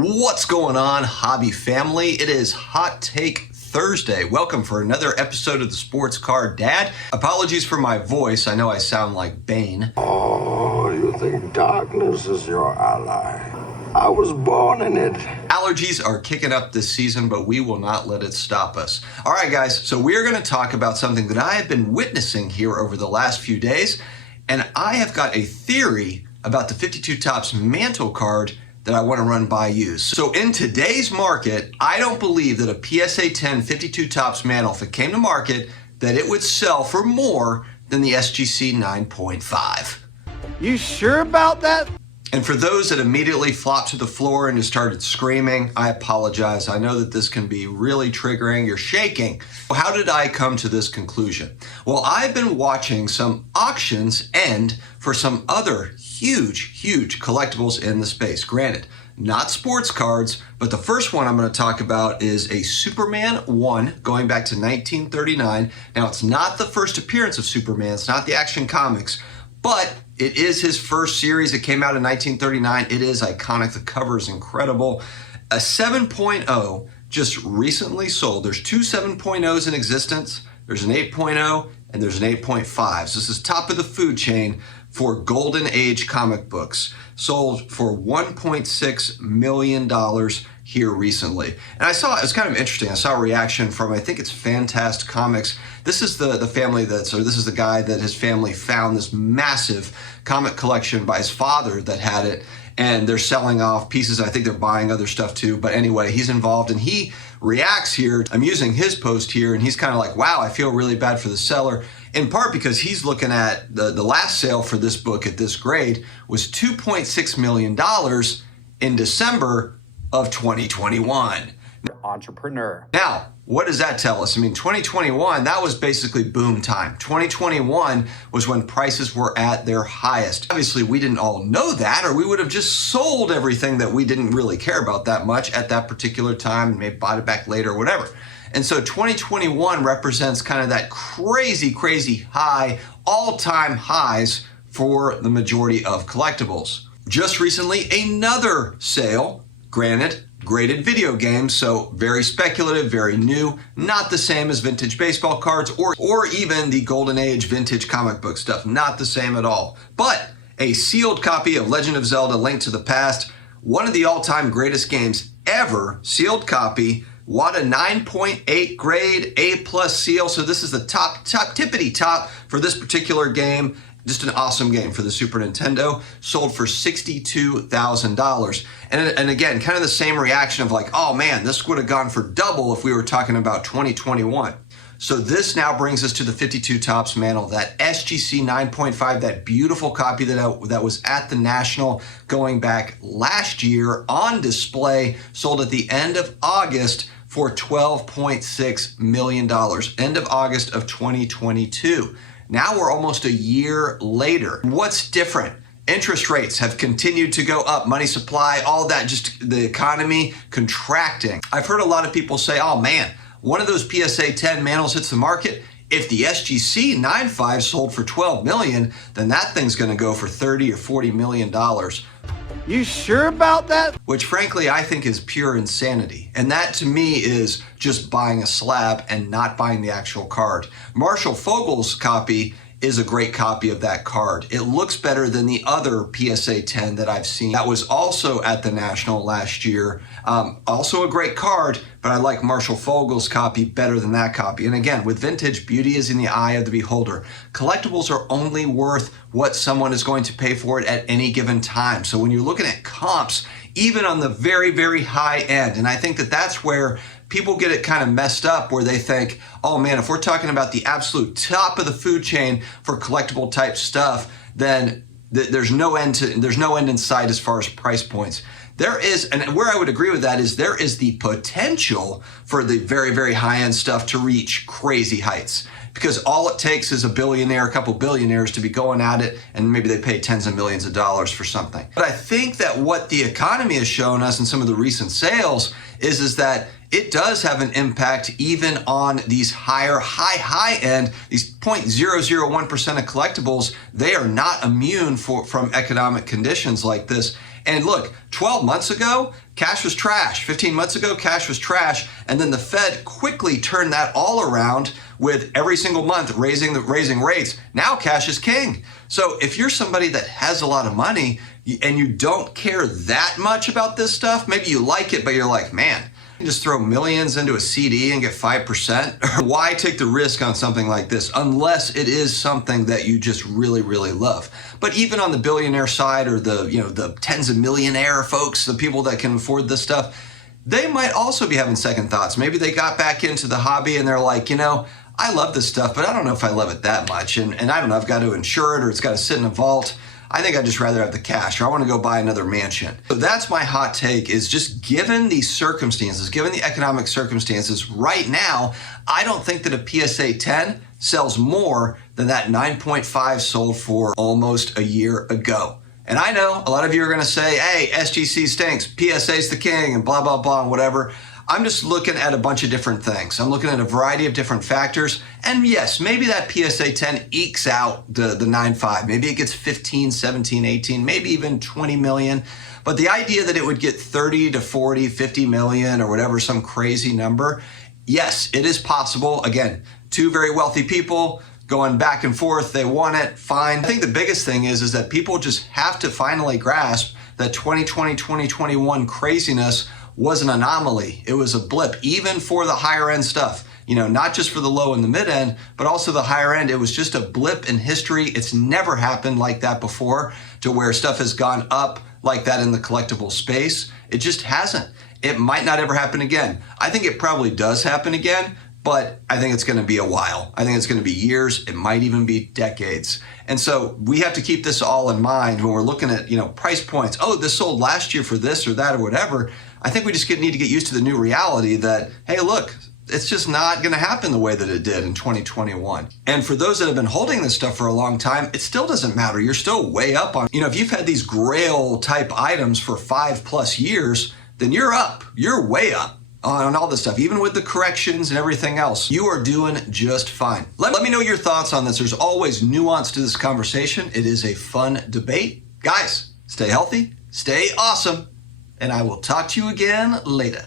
What's going on, hobby family? It is Hot Take Thursday. Welcome for another episode of the Sports Card Dad. Apologies for my voice. I know I sound like Bane. Oh, you think darkness is your ally? I was born in it. Allergies are kicking up this season, but we will not let it stop us. All right, guys, so we're going to talk about something that I have been witnessing here over the last few days, and I have got a theory about the 52 Topps Mantle card that I want to run by you. So in today's market, I don't believe that a PSA 10 52 Topps Mantle, if it came to market, that it would sell for more than the SGC 9.5. You sure about that? And for those that immediately flopped to the floor and just started screaming, I apologize. I know that this can be really triggering. You're shaking. How did I come to this conclusion? Well, I've been watching some auctions end for some other huge collectibles in the space. Granted, not sports cards, but the first one I'm going to talk about is a Superman 1 going back to 1939. Now, it's not the first appearance of Superman. It's not the Action Comics, but it is his first series. It came out in 1939. It is iconic. The cover is incredible. A 7.0 just recently sold. There's two 7.0s in existence. There's an 8.0 and there's an 8.5. So this is top of the food chain for Golden Age comic books. Sold for $1.6 million here recently. And I saw, it was kind of interesting. I saw a reaction from, I think it's Fantastic Comics. This is the family this is the guy that his family found this massive comic collection by his father that had it. And they're selling off pieces. I think they're buying other stuff too. But anyway, he's involved and he reacts here. I'm using his post here and he's kind of like, wow, I feel really bad for the seller. In part because he's looking at the last sale for this book at this grade was $2.6 million in December of 2021. Entrepreneur. Now, what does that tell us? I mean, 2021, that was basically boom time. 2021 was when prices were at their highest. Obviously, we didn't all know that, or we would have just sold everything that we didn't really care about that much at that particular time and maybe bought it back later or whatever. And so 2021 represents kind of that crazy high, all-time highs for the majority of collectibles. Just recently, another sale, granted, graded video games, so very speculative, very new, not the same as vintage baseball cards or even the Golden Age vintage comic book stuff, not the same at all. But a sealed copy of Legend of Zelda: Link to the Past, one of the all-time greatest games ever, sealed copy, what a 9.8 grade, A+ seal. So this is the top tippity top for this particular game. Just an awesome game for the Super Nintendo, sold for $62,000. And again, kind of the same reaction of like, oh man, this would have gone for double if we were talking about 2021. So this now brings us to the 52 Topps Mantle, that SGC 9.5, that beautiful copy that was at the National going back last year on display, sold at the end of August for $12.6 million, end of August of 2022. Now we're almost a year later. What's different? Interest rates have continued to go up, money supply, all that, just the economy contracting. I've heard a lot of people say, oh man, one of those PSA 10 mantles hits the market. If the SGC 9.5 sold for $12 million, then that thing's gonna go for $30 or $40 million. You sure about that? Which frankly, I think is pure insanity. And that to me is just buying a slab and not buying the actual card. Marshall Fogel's copy is a great copy of that card. It looks better than the other PSA 10 that I've seen. That was also at the National last year. Also a great card, but I like Marshall Fogel's copy better than that copy. And again, with vintage, beauty is in the eye of the beholder. Collectibles are only worth what someone is going to pay for it at any given time. So when you're looking at comps, even on the very high end, and I think that that's where people get it kind of messed up, where they think, oh man, if we're talking about the absolute top of the food chain for collectible type stuff, then there's no end in sight as far as price points. There is, and where I would agree with that is there is the potential for the very high end stuff to reach crazy heights, because all it takes is a couple billionaires to be going at it, and maybe they pay tens of millions of dollars for something. But I think that what the economy has shown us in some of the recent sales is that it does have an impact even on these high end, these 0.001% of collectibles. They are not immune from economic conditions like this. And look, 12 months ago, Cash was trash. 15 months ago, cash was trash. And then the Fed quickly turned that all around with every single month raising rates. Now cash is king. So if you're somebody that has a lot of money and you don't care that much about this stuff, maybe you like it, but you're like, man, you just throw millions into a CD and get 5%. Why take the risk on something like this unless it is something that you just really, really love? But even on the billionaire side or the tens of millionaire folks, the people that can afford this stuff, they might also be having second thoughts. Maybe they got back into the hobby and they're like, I love this stuff, but I don't know if I love it that much. And I don't know, I've got to insure it or it's got to sit in a vault. I think I'd just rather have the cash, or I want to go buy another mansion. So that's my hot take, is just given the circumstances, given the economic circumstances right now, I don't think that a PSA 10 sells more than that 9.5 sold for almost a year ago. And I know a lot of you are going to say, hey, SGC stinks, PSA's the king, and blah, blah, blah, and whatever. I'm just looking at a bunch of different things. I'm looking at a variety of different factors. And yes, maybe that PSA 10 ekes out the 9.5. Maybe it gets 15, 17, 18, maybe even 20 million. But the idea that it would get 30 to 40, 50 million or whatever, some crazy number, yes, it is possible. Again, two very wealthy people going back and forth. They want it, fine. I think the biggest thing is that people just have to finally grasp that 2020, 2021 craziness was an anomaly. It was a blip, even for the higher end stuff. Not just for the low and the mid end, but also the higher end. It was just a blip in history. It's never happened like that before, to where stuff has gone up like that in the collectible space. It just hasn't. It might not ever happen again. I think it probably does happen again, but I think it's going to be a while. I think it's going to be years. It might even be decades. And so we have to keep this all in mind when we're looking at, price points. Oh, this sold last year for this or that or whatever. I think we just need to get used to the new reality that, hey, look, it's just not going to happen the way that it did in 2021. And for those that have been holding this stuff for a long time, it still doesn't matter. You're still way up on, if you've had these grail type items for 5+ years, then you're up. You're way up on all this stuff, even with the corrections and everything else. You are doing just fine. Let me know your thoughts on this. There's always nuance to this conversation. It is a fun debate. Guys, stay healthy, stay awesome, and I will talk to you again later.